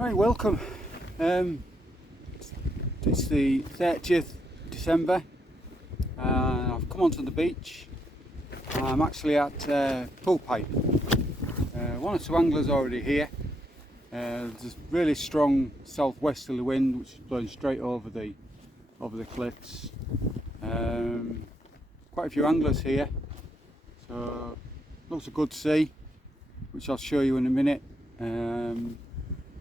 Right, welcome. It's the 30th December. I've come onto the beach. I'm actually at Pool Pipe. One or two anglers already here. There's a really strong southwesterly wind which is blowing straight over the cliffs. Quite a few anglers here, so looks a good sea, which I'll show you in a minute.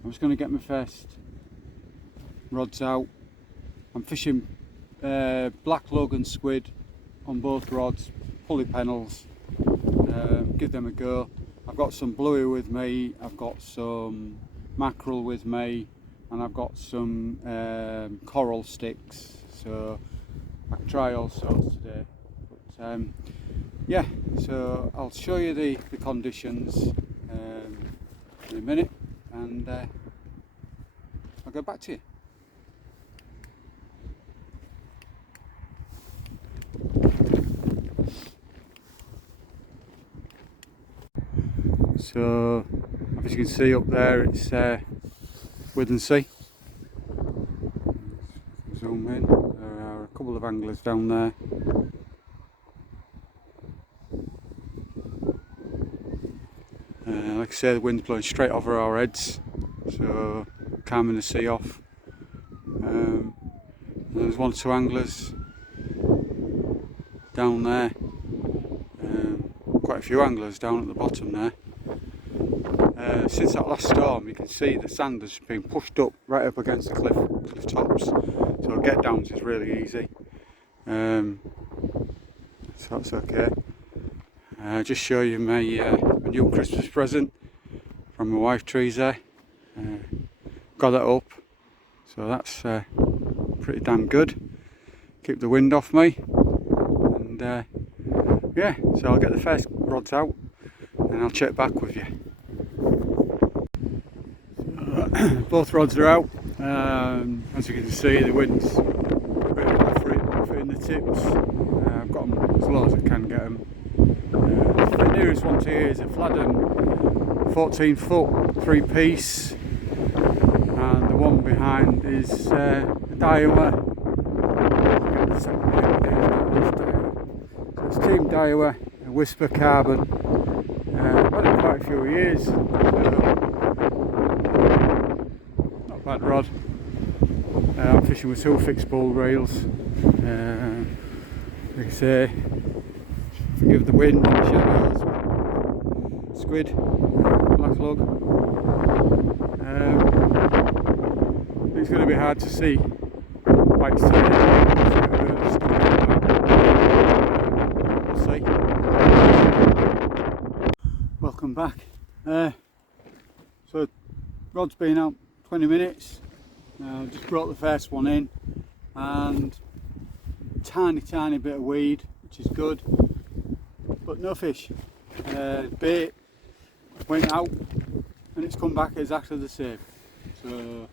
I'm just going to get my first rods out. I'm fishing black lug and squid on both rods, pulley pennels. Give them a go. I've got some bluey with me, I've got some mackerel with me, and I've got some coral sticks, so I can try all sorts today. But yeah, so I'll show you the conditions in a minute, and I'll go back to you. So, as you can see up there, it's Withern Sea. Zoom in. There are a couple of anglers down there. Like I say, the wind's blowing straight over our heads, so calming the sea off. And there's one or two anglers down there. Quite a few anglers down at the bottom there. Since that last storm, you can see the sand has been pushed up right up against the cliff tops, so get downs is really easy. So that's okay. Just show you my new Christmas present from my wife Teresa. Got it up, so that's pretty damn good. Keep the wind off me, and yeah, so I'll get the first rods out and I'll check back with you. Both rods are out. As you can see, the wind's really buffering the tips. I've got them as low as I can get them. The nearest one to here is a Fladden 14 foot 3-piece, and the one behind is a Daiwa. So it's Team Daiwa, a Whisper Carbon. I've had it quite a few years. Not a bad rod. I'm fishing with 2 fixed bull rails. Like I say, forgive the wind and the shadows. Squid, black lug. It's going to be hard to see bites today. We'll see. Welcome back. So rod's been out 20 minutes. Just brought the first one in, and tiny bit of weed, which is good, but no fish. Bait went out and it's come back exactly the same. So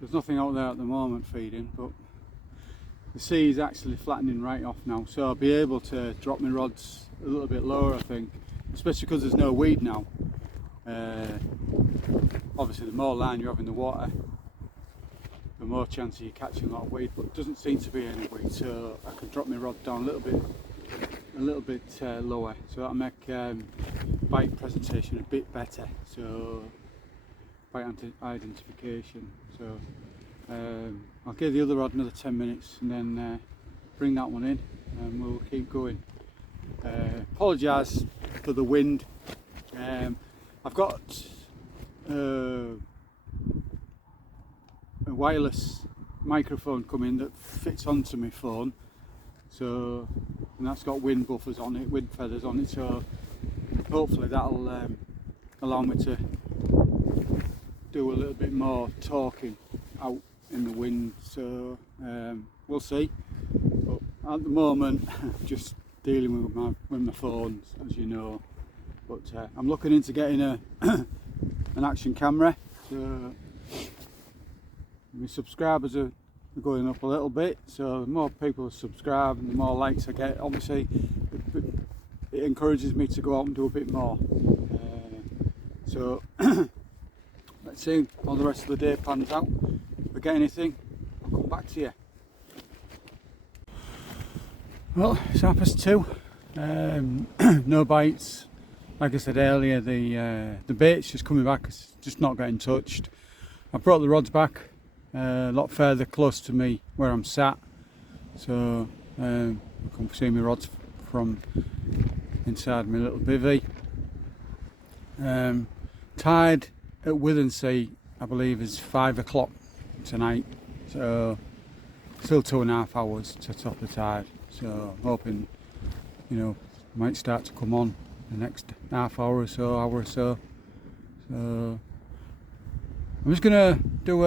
there's nothing out there at the moment feeding, but the sea is actually flattening right off now, so I'll be able to drop my rods a little bit lower, I think, especially because there's no weed now. Obviously the more line you have in the water, the more chance of you catching a lot of weed, but it doesn't seem to be any weed, so I can drop my rod down a little bit lower, so that'll make bite presentation a bit better, so bite identification. So I'll give the other rod another 10 minutes and then bring that one in, and we'll keep going. Apologise for the wind. I've got a wireless microphone coming that fits onto my phone, so, and that's got wind buffers on it, wind feathers on it, so hopefully that'll allow me to do a little bit more talking out in the wind, so we'll see. But at the moment just dealing with my phones, as you know. But I'm looking into getting an action camera, so my subscribers are going up a little bit, so the more people subscribe and the more likes I get, obviously it encourages me to go out and do a bit more. So let's see how the rest of the day pans out. If I get anything, I'll come back to you. Well, it's 2:30. No bites. Like I said earlier, the bait's just coming back. It's just not getting touched. I brought the rods back a lot further close to me where I'm sat, so you can see my rods from inside my little bivvy. Tide at Withensea, I believe, is 5 o'clock tonight, so still 2.5 hours to top the tide. So I'm hoping, you know, might start to come on the next half hour or so, So I'm just gonna do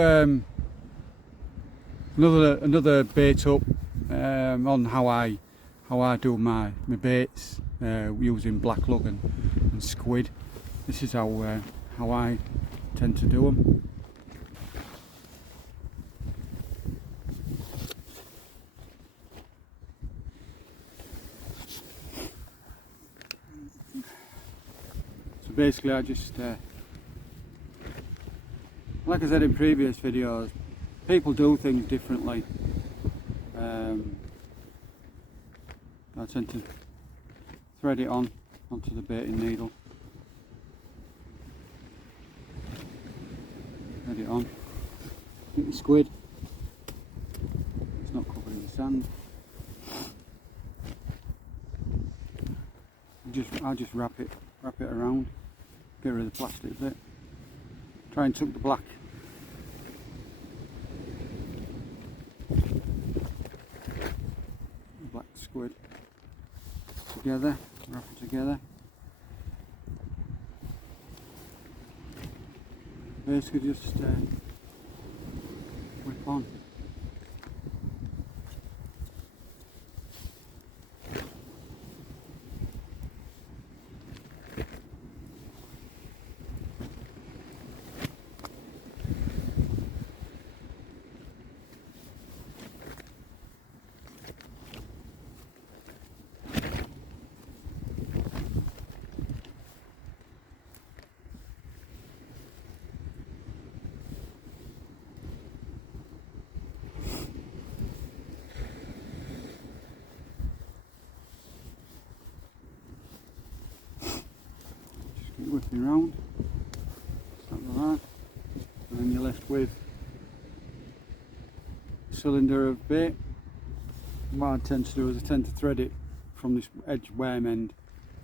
another bait up on how I do my baits using black lug and squid. This is how I tend to do them. So basically I just, like I said in previous videos, people do things differently. I tend to thread it onto the baiting needle. Thread it on. Get the squid. It's not covered in sand. I'll just wrap it around. Get rid of the plastic bit. Try and tuck the black. Black squid together, wrap it together. Basically just whip on. Whipping around, something like that, and then you're left with a cylinder of bait. What I tend to do is I tend to thread it from this edge worm end,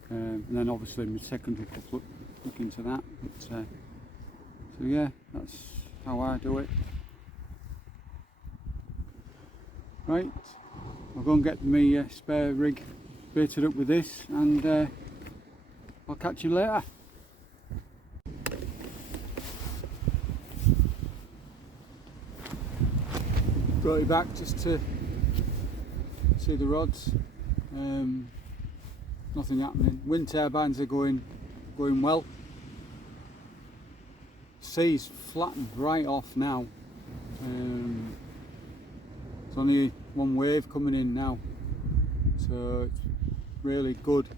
and then obviously my second hook will look into that. But, so yeah, that's how I do it. Right, I'll go and get my spare rig baited up with this, and I'll catch you later. Brought it back just to see the rods. Nothing happening. Wind turbines are going well. Sea's flattened right off now. It's only one wave coming in now, so it's really good.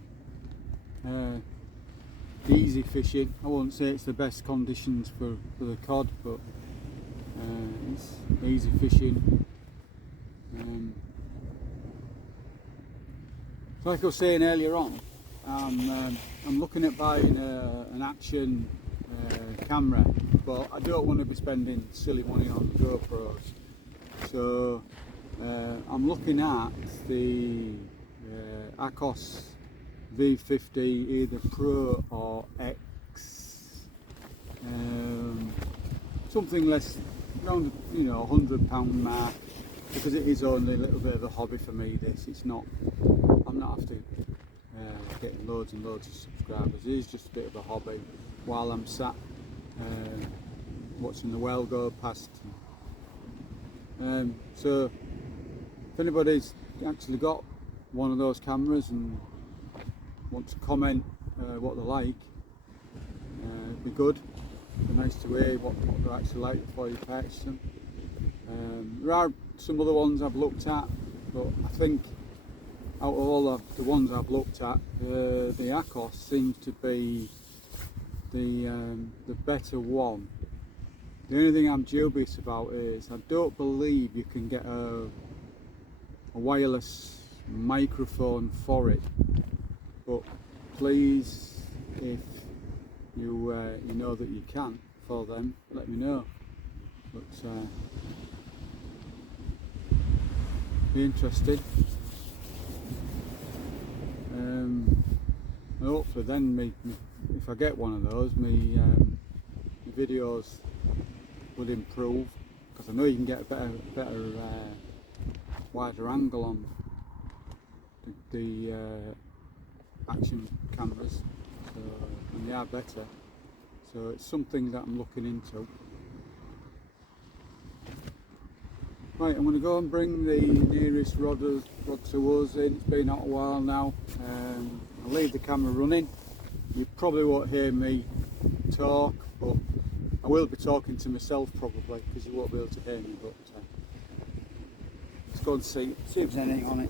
Easy fishing. I won't say it's the best conditions for the cod, but it's easy fishing. So like I was saying earlier on, I'm looking at buying an action camera, but I don't want to be spending silly money on GoPros. So I'm looking at the Akos V50, either Pro or X, something less, around, you know, £100 mark, because it is only a little bit of a hobby for me. This, it's not, I'm not after getting loads and loads of subscribers. It is just a bit of a hobby while I'm sat watching the well go past. So if anybody's actually got one of those cameras and want to comment what they're like, it'd be good. It'd be nice to hear what they're actually like before you purchase them. There are some other ones I've looked at, but I think out of all of the ones I've looked at, the Akos seems to be the better one. The only thing I'm dubious about is I don't believe you can get a wireless microphone for it, but please, if you you know that you can for them, let me know. But be interested. Hopefully then if I get one of those, my videos would improve, because I know you can get a better wider angle on the action cameras, so, and they are better, so it's something that I'm looking into. Right, I'm going to go and bring the nearest rod to us in. It's been out a while now. I'll leave the camera running. You probably won't hear me talk, but I will be talking to myself probably, because you won't be able to hear me. But let's go and see if there's anything on it.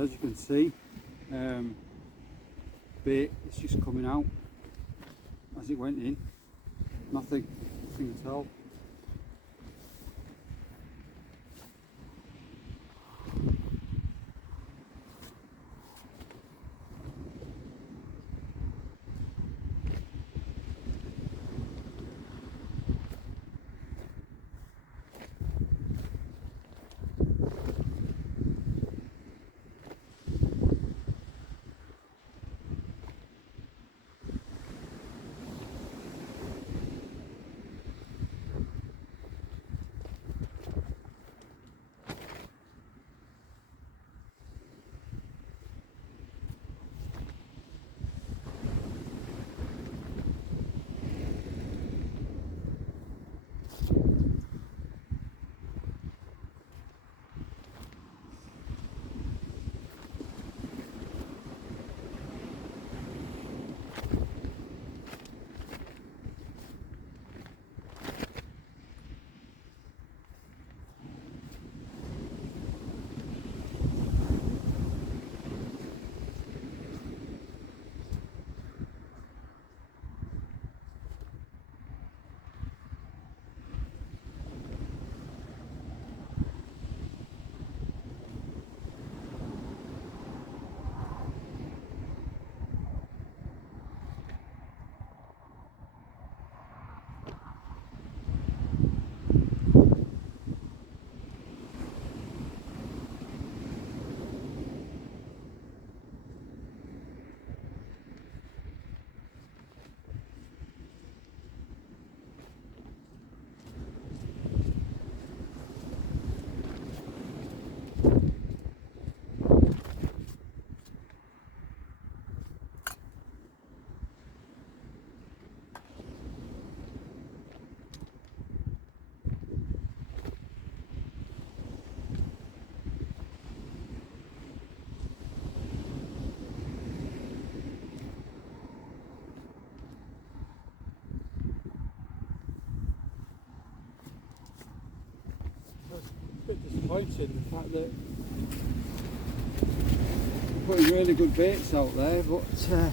As you can see, bait is just coming out as it went in. Nothing at all. mention the fact that we're putting really good baits out there, but they're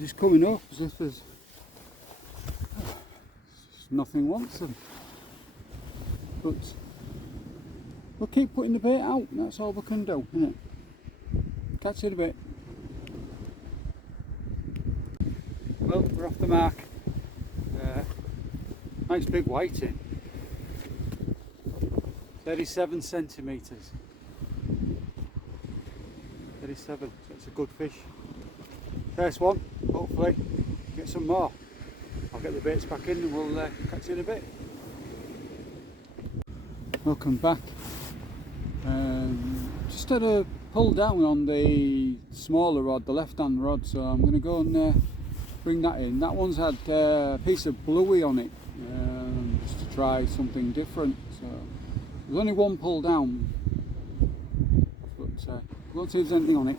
just coming up as if there's nothing wants them. But we'll keep putting the bait out, and that's all we can do, isn't it? Catch you in a bit. Well, we're off the mark. Nice big whiting. 37 centimetres. 37, so it's a good fish. First one, hopefully get some more. I'll get the baits back in and we'll catch you in a bit. Welcome back. Just had a pull down on the smaller rod, the left hand rod, so I'm going to go and bring that in. That one's had a piece of bluey on it, just to try something different. So there's only one pull down, but we won't see if there's anything on it.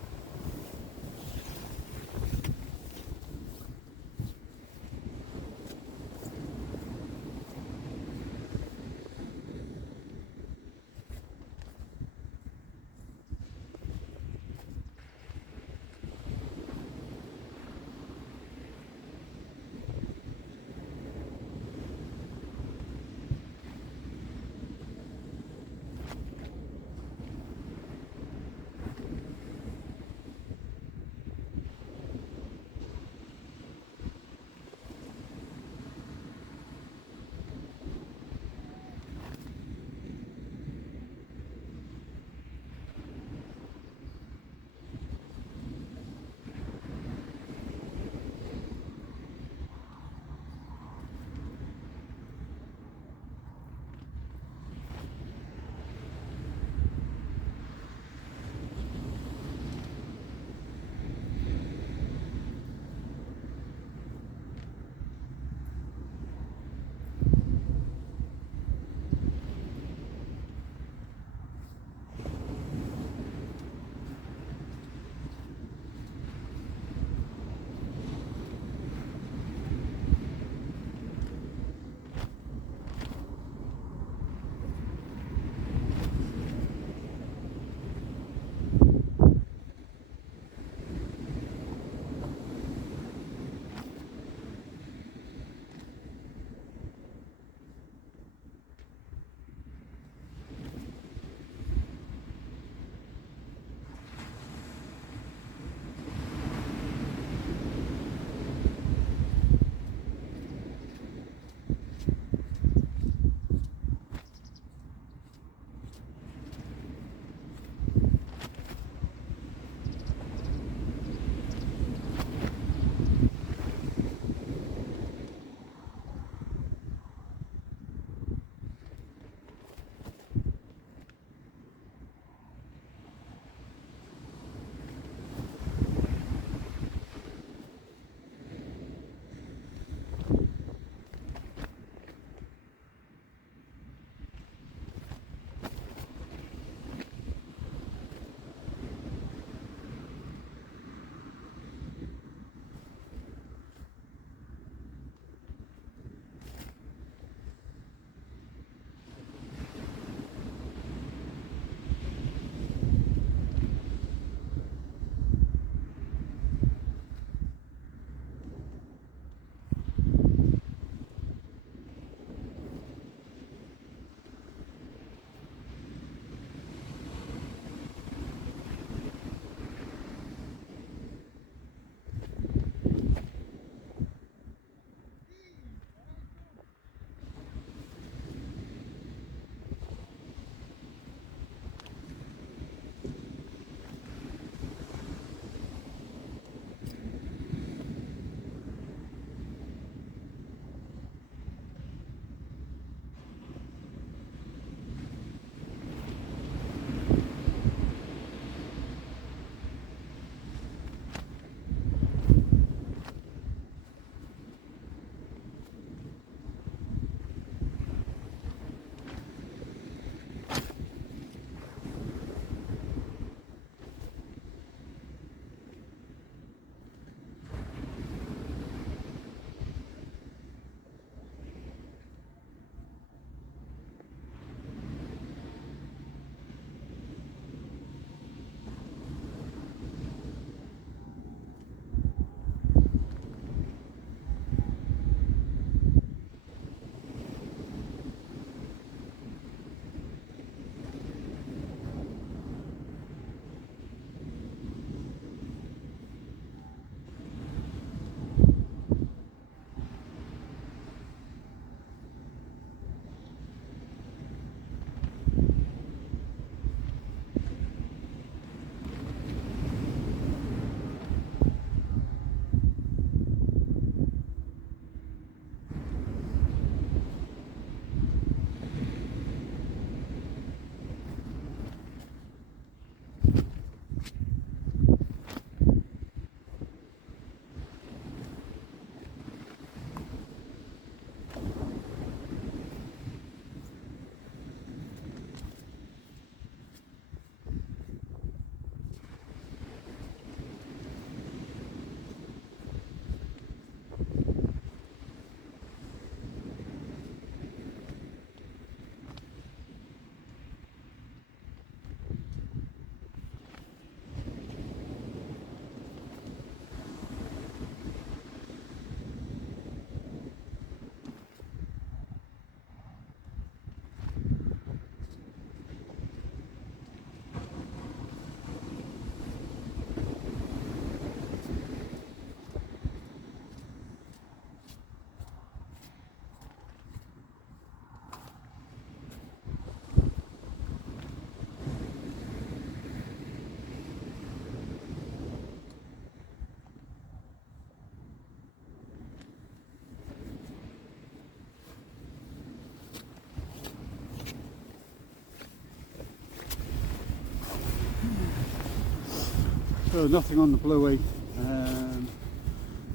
So nothing on the bluey. I'm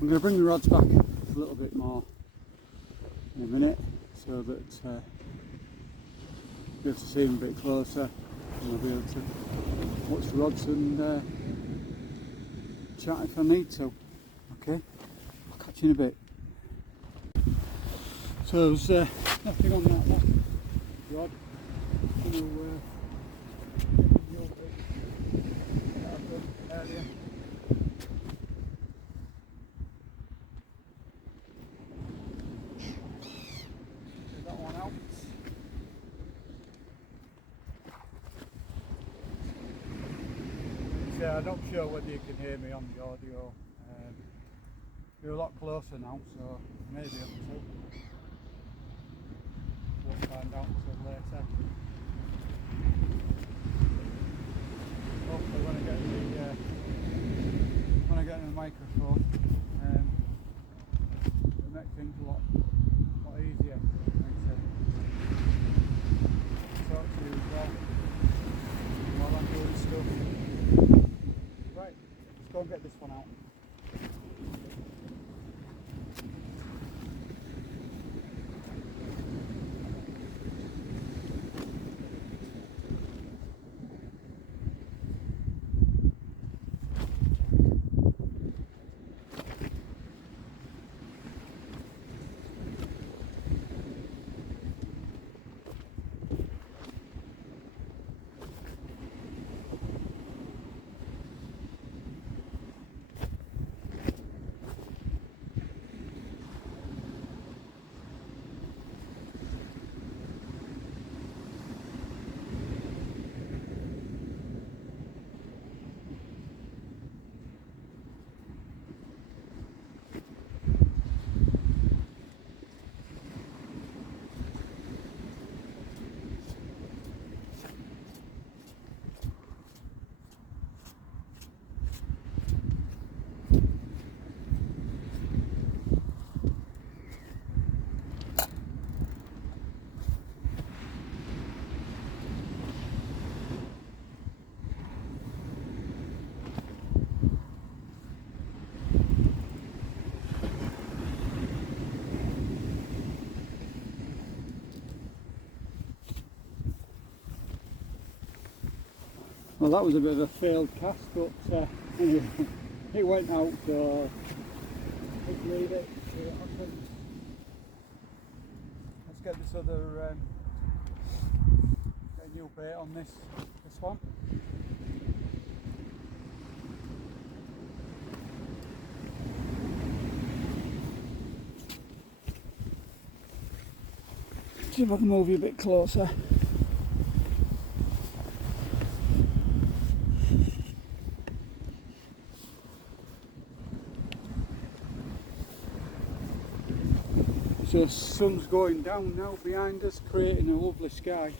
going to bring the rods back a little bit more in a minute so that you'll be able to see them a bit closer and I'll be able to watch the rods and chat if I need to. Okay, I'll catch you in a bit. So there's nothing on that last rod. Area. That one out. Yeah, I'm not sure whether you can hear me on the audio. You're a lot closer now, so maybe up to. We'll find out until later. Hopefully when I get the microphone, it'll make things a lot easier. Talk to you as well while I'm doing stuff. Right, let's go and get this one out. Well, that was a bit of a failed cast, but anyway, it went out, so let's leave it, see what happens. Let's get this other, get a new bait on this one. See if I can move you a bit closer. So the sun's going down now behind us, creating a lovely sky.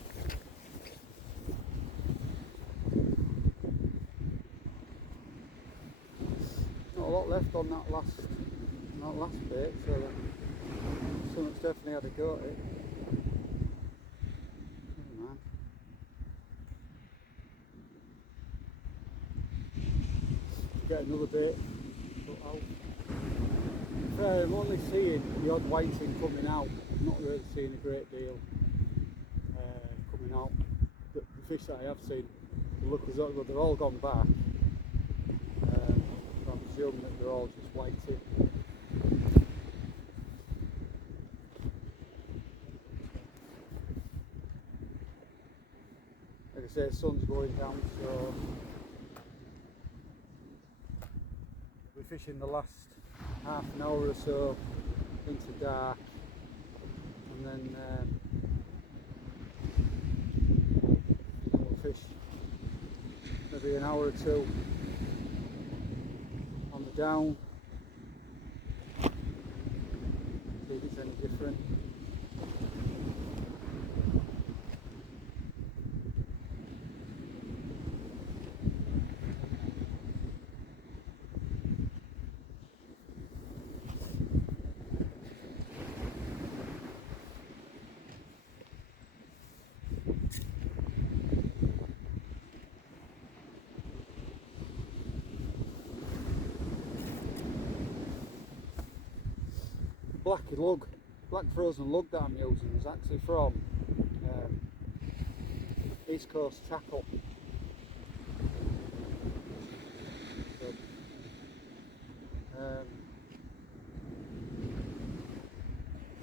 Not a lot left on that last bit, so the sun's definitely had a go at it. Never mind. Get another bit put out. I'm only seeing the odd whiting coming out. I'm not really seeing a great deal coming out. The fish that I have seen look as though they're all gone back. I'm assuming that they're all just whiting. Like I say, the sun's going down, so we're fishing the last half an hour or so into dark, and then we'll fish maybe an hour or two on the down, see if it's any different. black frozen lug that I'm using is actually from East Coast Tackle.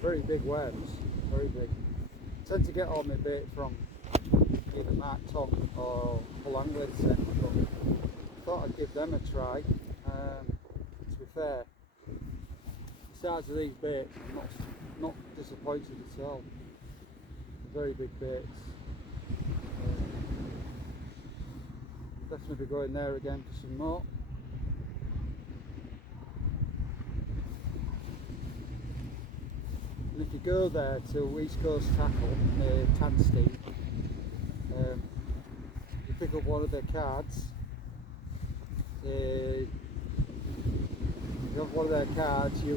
Very big worms, very big. I tend to get all my bait from either Mark Tom or Holderness, but I thought I'd give them a try. To be fair, the size of these baits, I'm not disappointed at all. Very big baits. Definitely be going there again for some more. And if you go there to East Coast Tackle near Tanstein, you pick up one of their cards. If you have one of their cards, you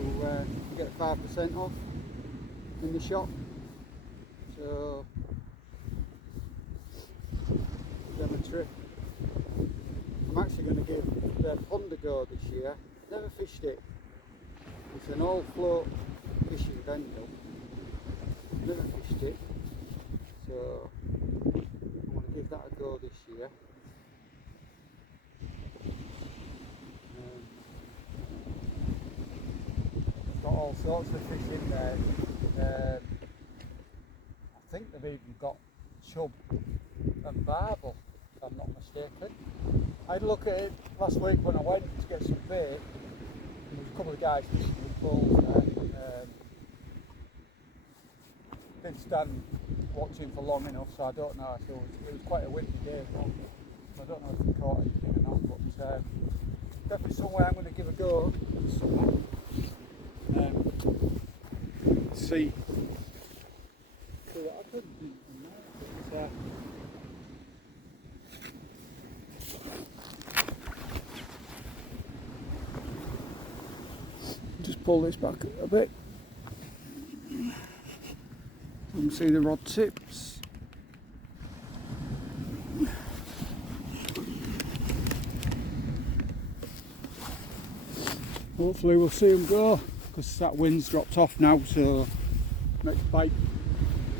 get 5% off in the shop. So give them a trip. I'm actually going to give their pond a go this year. Never fished it. It's an all float fishing venue. Never fished it. So I'm going to give that a go this year. Got all sorts of fish in there. I think they've even got chub and barbel, if I'm not mistaken. I had a look at it last week when I went to get some bait. There was a couple of guys fishing with poles there. Didn't stand watching for long enough, so I don't know. So it was quite a windy day, so I don't know if they caught anything or not. But definitely somewhere I'm going to give a go this summer. See what happens. Just pull this back a bit. You can see the rod tips. Hopefully we'll see them go, because that wind's dropped off now, so makes bite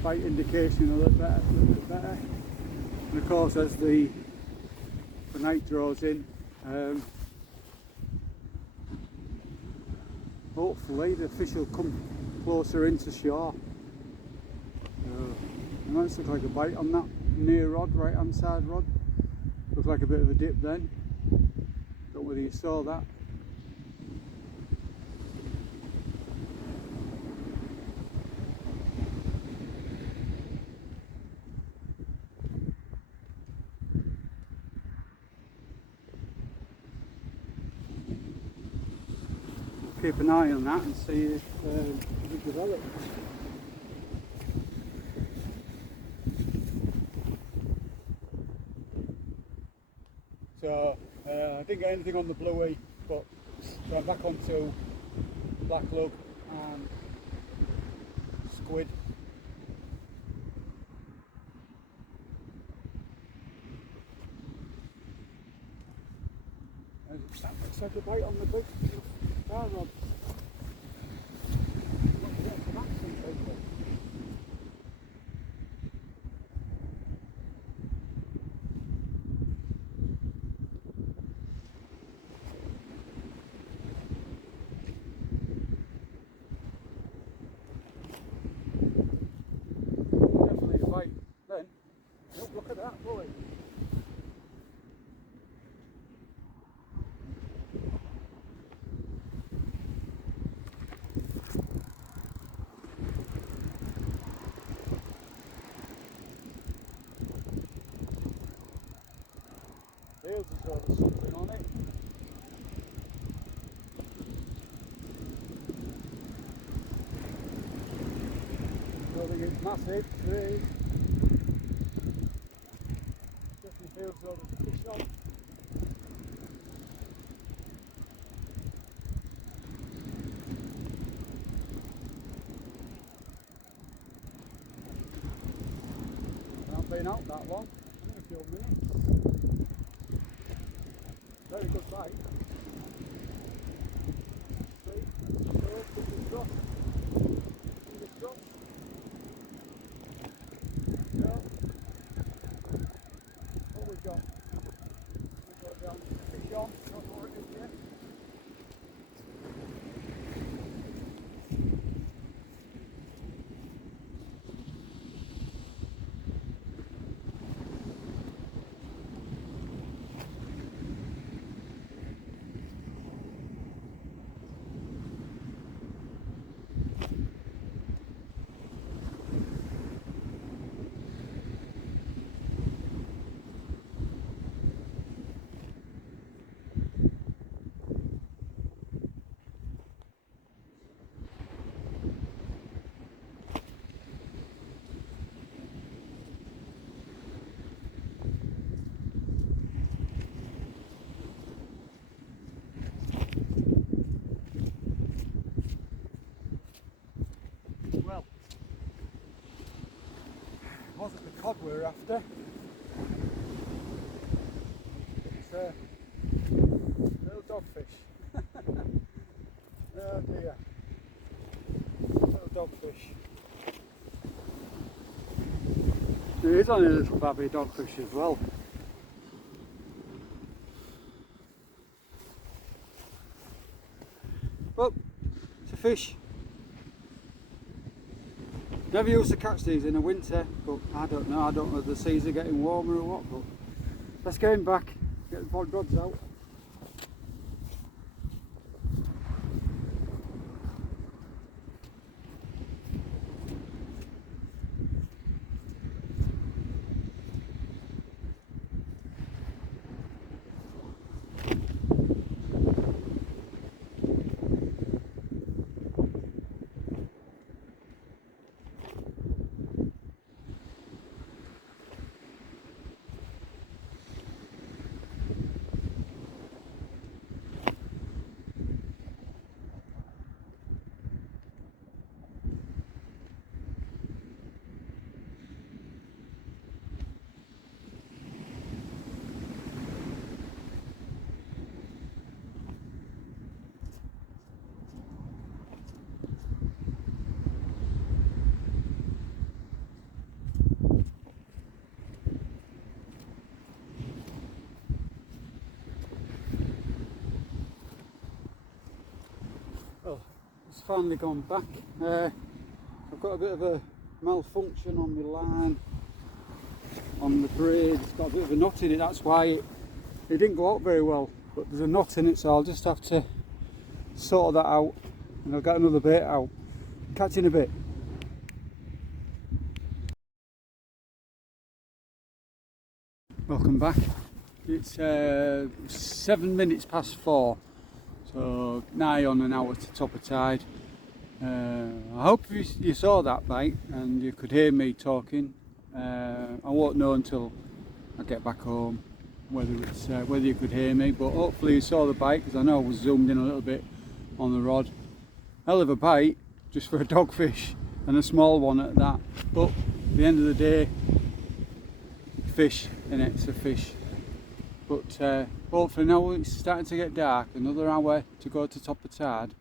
indication a little bit better. And of course, as the night draws in, hopefully the fish will come closer into shore. It might look like a bite on that near rod, right hand side rod. Looked like a bit of a dip then. Don't know whether you saw that. Keep an eye on that and see if it develops. So I didn't get anything on the bluey, but so I'm back onto black lug and squid. And that looks like a bite on the big bar rod. Definitely a bite then. Oh, look at that, boy. There's a sort of something on it. I think it's massive, really. Definitely feels sort of fish on. I haven't been out that long, only a few minutes. Very good bite. See, so fingers crossed. on. Don't know what it is yet. Well, it wasn't the cod we were after. It's a little dogfish. Oh dear. Little dogfish. There is only a little babby dogfish as well. Well, it's a fish. Never used to catch these in the winter, but I don't know if the seas are getting warmer or what, but let's get him back, get the pod rods out. Well, it's finally gone back. I've got a bit of a malfunction on the line, on the braid. It's got a bit of a knot in it, that's why it didn't go out very well. But there's a knot in it, so I'll just have to sort that out and I'll get another bait out. Catch you in a bit. Welcome back. It's 7 minutes past 4. So nigh on an hour to top of tide. I hope you saw that bite and you could hear me talking. I won't know until I get back home whether you could hear me, but hopefully you saw the bite, because I know I was zoomed in a little bit on the rod. Hell of a bite just for a dogfish, and a small one at that. But at the end of the day, fish, innit? It's a fish. But hopefully now it's starting to get dark, another hour to go to top of tide,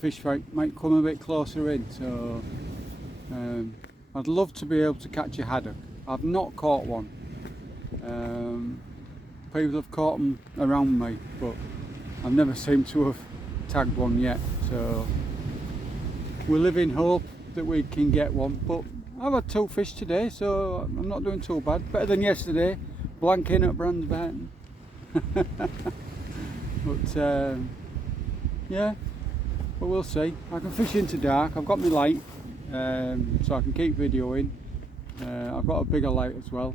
fish might come a bit closer in, so I'd love to be able to catch a haddock. I've not caught one. People have caught them around me, but I've never seemed to have tagged one yet, so we live in hope that we can get one. But I've had 2 fish today, so I'm not doing too bad. Better than yesterday, blanking at Brandsburton. But yeah, but we'll see. I can fish into dark. I've got my light, so I can keep videoing. I've got a bigger light as well,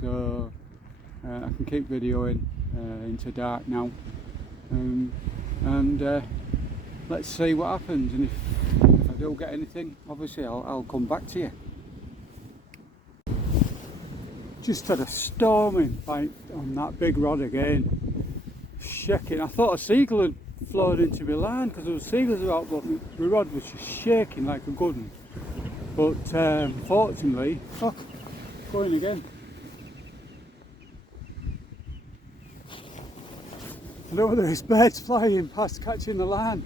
so I can keep videoing into dark now. And let's see what happens. And if I don't get anything, obviously I'll come back to you. Just had a storming bite on that big rod again. Shaking. I thought a seagull had flown into my line because there were seagulls about, but my rod was just shaking like a good one. But fortunately, going again. I don't know whether it's birds flying past catching the line.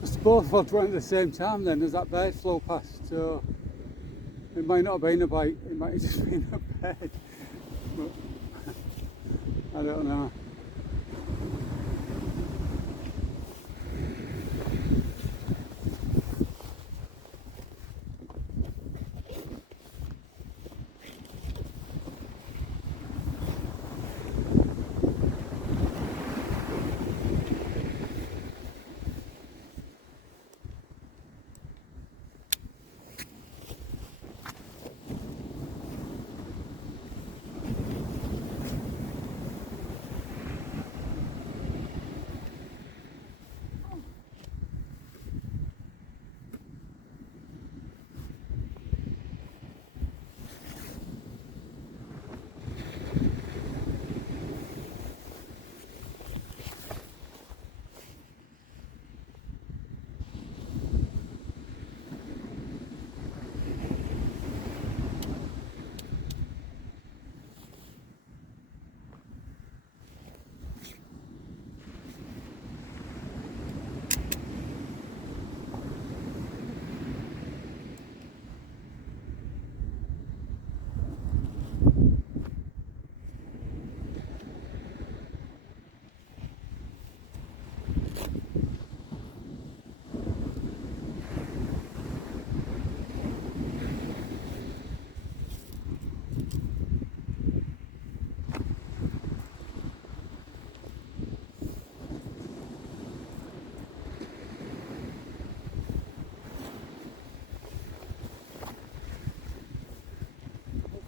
Just both rods went at the same time then as that bird flew past. So it might not have been a bite, it might have just been a bird. But don't know.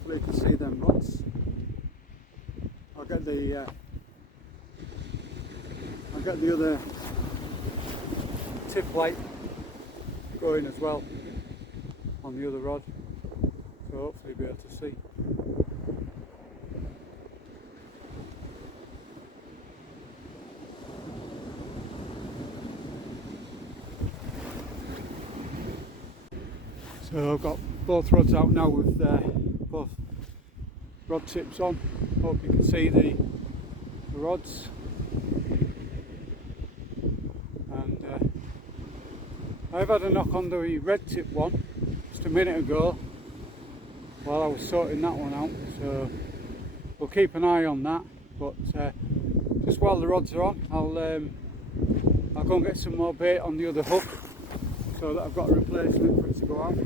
Hopefully you can see them rods. I'll get the other tip light going as well on the other rod, so hopefully you'll be able to see. So I've got both rods out now with both rod tips on. Hope you can see the rods. And I've had a knock on the red tip one just a minute ago while I was sorting that one out, so we'll keep an eye on that. But just while the rods are on, I'll go and get some more bait on the other hook so that I've got a replacement for it to go out.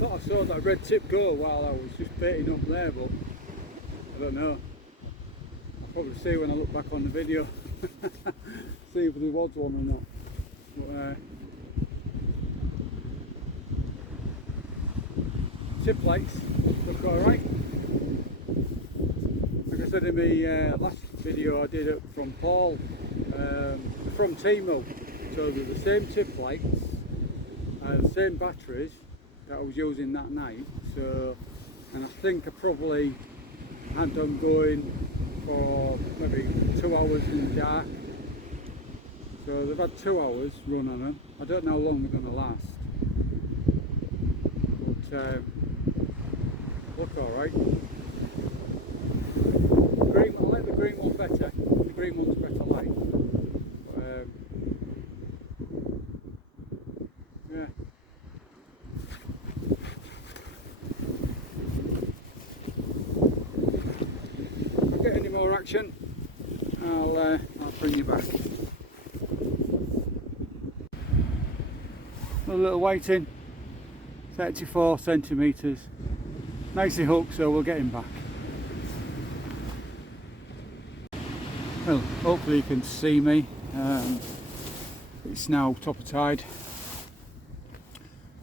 thought I saw that red tip go while I was just baiting up there, but I don't know. I'll probably see when I look back on the video. See if there was one or not. But, tip lights look alright. Like I said in my last video I did it from Paul, from Timo. So they're the same tip lights, the same batteries that I was using that night. So, and I think I probably had them going for maybe 2 hours in the dark. So they've had 2 hours run on them. I don't know how long they're going to last. But look alright. Green, I like the green one better. The green one's better light. But, yeah. If I get any more action, I'll bring you back. A little weighting, 34 centimetres. Nicely hooked, so we'll get him back. Well, hopefully you can see me. It's now top of tide,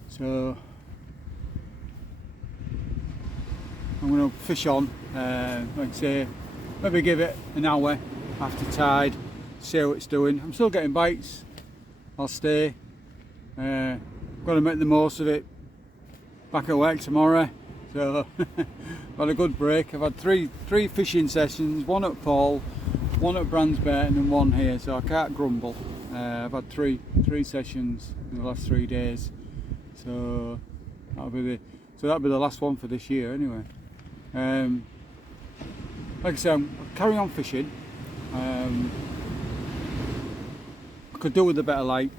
so I'm going to fish on, like I say, maybe give it an hour after tide, see how it's doing. I'm still getting bites, I'll stay. Got to make the most of it. Back at work tomorrow, so got a good break. I've had three fishing sessions, one at Paul, one at Brandsburton and one here, so I can't grumble. I've had three sessions in the last 3 days, so that'll be the last one for this year anyway. Like I said, I'm carrying on fishing. I could do with a better light.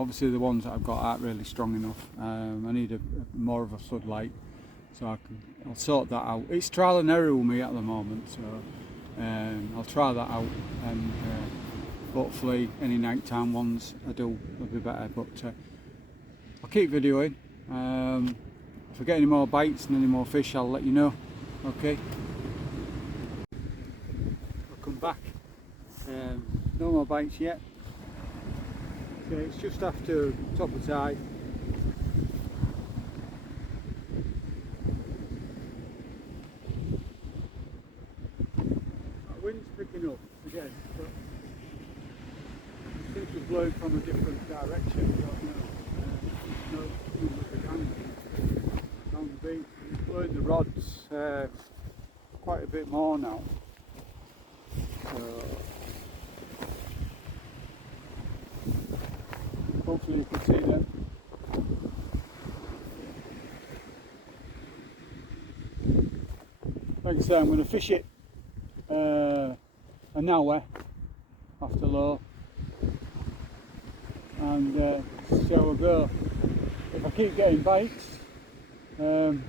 Obviously the ones that I've got aren't really strong enough. I need more of a floodlight, so I'll sort that out. It's trial and error with me at the moment, so I'll try that out, and hopefully any nighttime ones I do will be better. But I'll keep videoing. If I get any more bites and any more fish, I'll let you know. Okay. I'll come back. No more bites yet. Okay, it's just after top of tide. The wind's picking up again, but it seems to be blowing from a different direction. I don't know. Down the beach, it's blowing the rods quite a bit more now. So, hopefully you can see them. Like I say, I'm going to fish it an hour after low, and see how I go. If I keep getting bites, then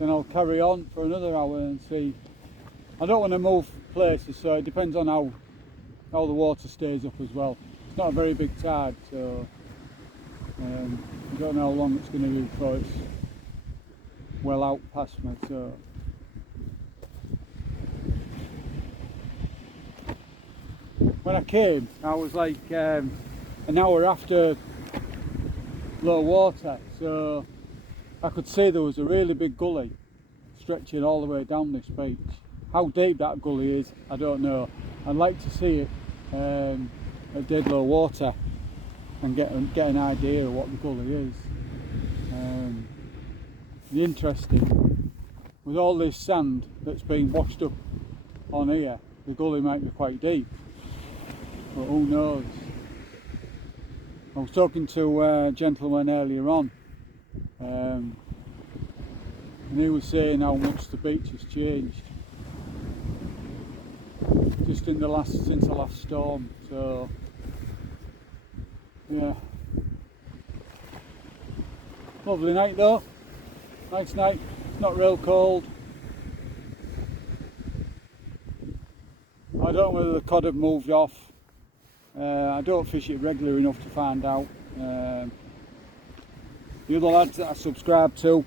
I'll carry on for another hour and see. I don't want to move places, so it depends on how the water stays up as well. It's not a very big tide, so I don't know how long it's going to be before it's well out past me. So when I came, I was like an hour after low water, so I could see there was a really big gully stretching all the way down this beach. How deep that gully is, I don't know. I'd like to see it at dead low water and get an idea of what the gully is. The interesting, with all this sand that's been washed up on here, the gully might be quite deep, but who knows. I was talking to a gentleman earlier on, and he was saying how much the beach has changed just in since the last storm. So yeah, lovely night though, nice night. It's not real cold. I don't know whether the cod have moved off. I don't fish it regular enough to find out. the other lads that I subscribe to,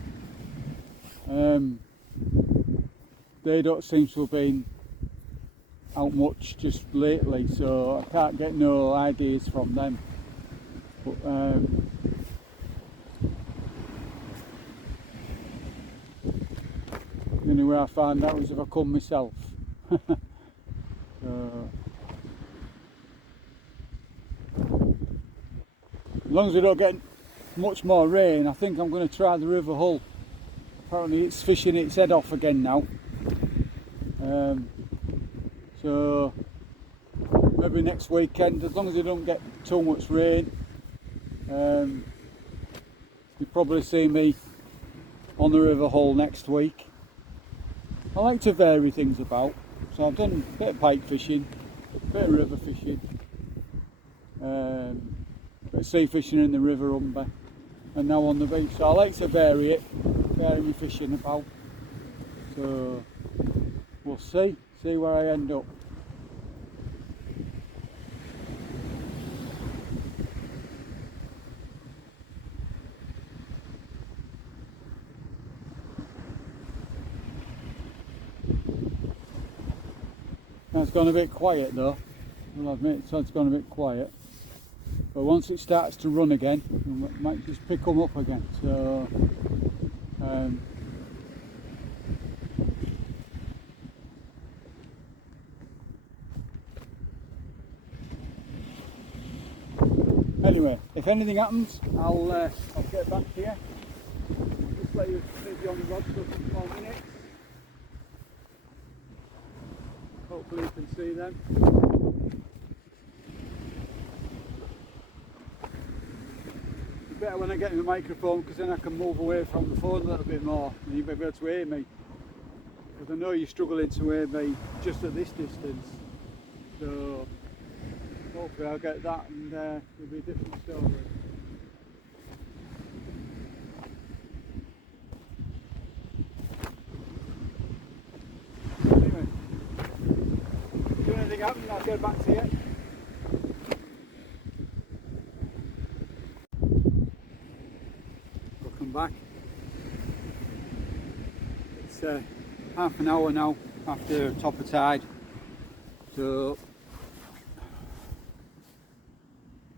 they don't seem to have been out much just lately, so I can't get no ideas from them. But the only way I find out is if I come myself. So, as long as we don't get much more rain, I think I'm going to try the River Hull. Apparently it's fishing its head off again now. So maybe next weekend, as long as we don't get too much rain, you'll probably see me on the River Hull next week. I like to vary things about, so I've done a bit of pike fishing, a bit of river fishing, a bit of sea fishing in the River Humber, and now on the beach. So I like to vary my fishing about. So we'll see where I end up. Now it's gone a bit quiet though, I'll admit, so it's gone a bit quiet. But once it starts to run again, it might just pick them up again. So anyway, if anything happens, I'll get back to you. Just let you maybe on the rod for a couple more minutes. Hopefully you can see them. It's better when I get in the microphone, because then I can move away from the phone a little bit more and you'll be able to hear me. Because I know you're struggling to hear me just at this distance. So hopefully I'll get that and it'll be a different story. Anyway, if anything happens, I'll get back to you. Welcome back. It's half an hour now after top of tide. So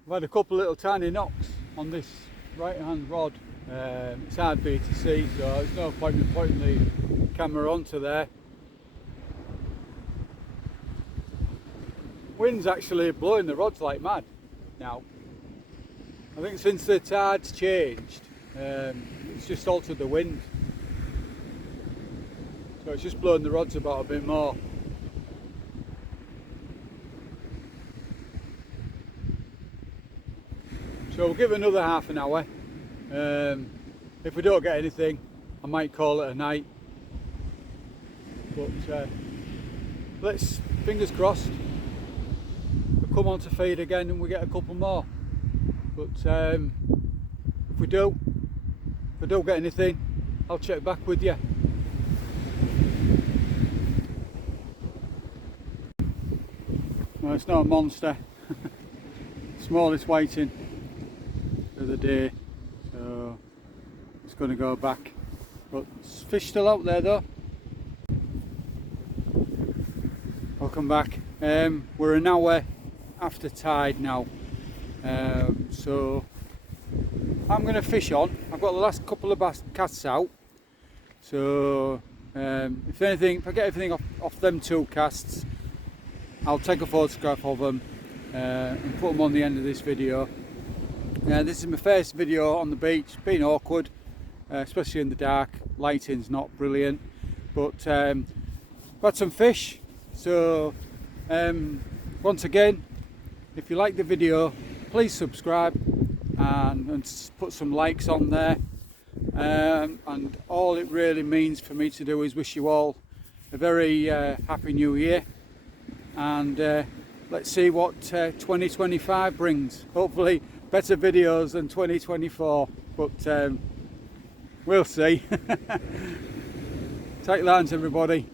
I've had a couple of little tiny knocks on this right hand rod. It's hard for you to see, so there's no point in pointing the camera onto there. Wind's actually blowing the rods like mad now. I think since the tide's changed, it's just altered the wind. So it's just blowing the rods about a bit more. So we'll give it another half an hour. If we don't get anything, I might call it a night. But let's, fingers crossed, we'll come on to feed again and we get a couple more. But if we don't get anything, I'll check back with you. Well, it's not a monster. Smallest whiting of the day, so it's going to go back. But fish still out there though. Welcome back. We're an hour after tide now, so I'm going to fish on. I've got the last couple of casts out, so if I get everything off them two casts, I'll take a photograph of them and put them on the end of this video. This is my first video on the beach. It's been awkward, especially in the dark. Lighting's not brilliant, but I've had some fish. So once again, if you like the video, please subscribe and put some likes on there. And all it really means for me to do is wish you all a very happy new year, and let's see what 2025 brings. Hopefully better videos than 2024, but we'll see. Take lines everybody.